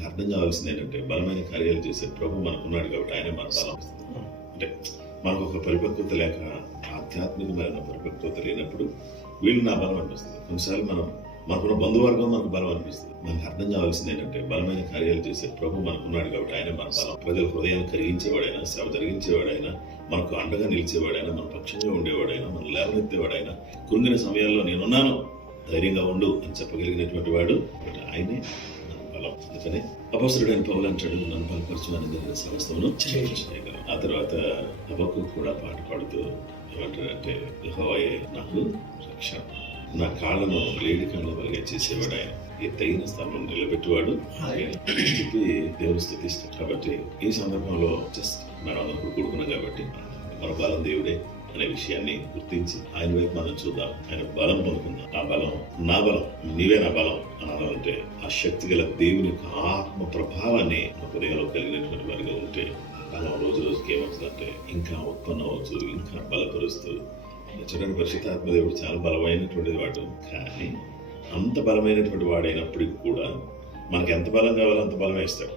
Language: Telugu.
మనకు అర్థం కావాల్సింది ఏంటంటే బలమైన కార్యాలు చేసే ప్రభు మనకున్నాడు కాబట్టి ఆయనే మన బలం. అంటే మనకు ఒక పరిపక్వత లేక ఆధ్యాత్మికమైన పరిపక్వత లేనప్పుడు వీళ్ళు నా బలం అనిపిస్తుంది. కొన్నిసార్లు మనకున్న బంధువర్గం మనకు బలం అనిపిస్తుంది. మనకు అర్థం కావాల్సింది ఏంటంటే బలమైన కార్యాలు చేసే ప్రభు మనకున్నాడు కాబట్టి ఆయనే మన బలం. ప్రజల హృదయాన్ని కరిగించేవాడైనా, సేవ జరిగించేవాడైనా, మనకు అండగా నిలిచేవాడైనా, మన పక్షంగా ఉండేవాడైనా, మనం లేవనెత్తేవాడైనా, కృంగిన సమయాల్లో నేనున్నాను, ధైర్యంగా ఉండు అని చెప్పగలిగినటువంటి వాడు ఆయనే బలం. అందుకనే అపొస్తలుడైన పౌలు అంటాడు, నన్ను బలపరచునని సమస్తమును చేయగలం. ఆ తర్వాత హబక్కూకు కూడా పాట పాడుతూ ఏమంటాడంటే, యెహోవాయే నాకు రక్షణ, నా కాళ్ళను లేడి కాళ్ళ వలిగా చేసేవాడు ఆయన, ఎత్తైన స్థానంలో నిలబెట్టేవాడు చెప్పి దేవుని స్తుతిస్తాడు. కాబట్టి ఈ సందర్భంలో జస్ట్ మనం అందరూ కూడుకున్నాం కాబట్టి మన బలం దేవుడే అనే విషయాన్ని గుర్తించి ఆయన వైపు మనం చూద్దాం. ఆయన బలం పొందుకుందాం. ఆ బలం నా బలం, నీవే నా బలం అనాలంటే ఆ శక్తి గల దేవుని యొక్క ఆత్మ ప్రభావాన్ని హృదయంలో కలిగినటువంటి వారిగా ఉంటే బలం రోజు రోజుకి ఏమవుతుందంటే ఇంకా ఉత్పన్నం అవచ్చు, ఇంకా బలపరుస్తూ. చూడండి, పరిశుద్ధాత్మదేవుడు చాలా బలమైనటువంటి వాడు, కానీ అంత బలమైనటువంటి వాడైనప్పటికీ కూడా మనకి ఎంత బలం కావాలో అంత బలం వేస్తాడు.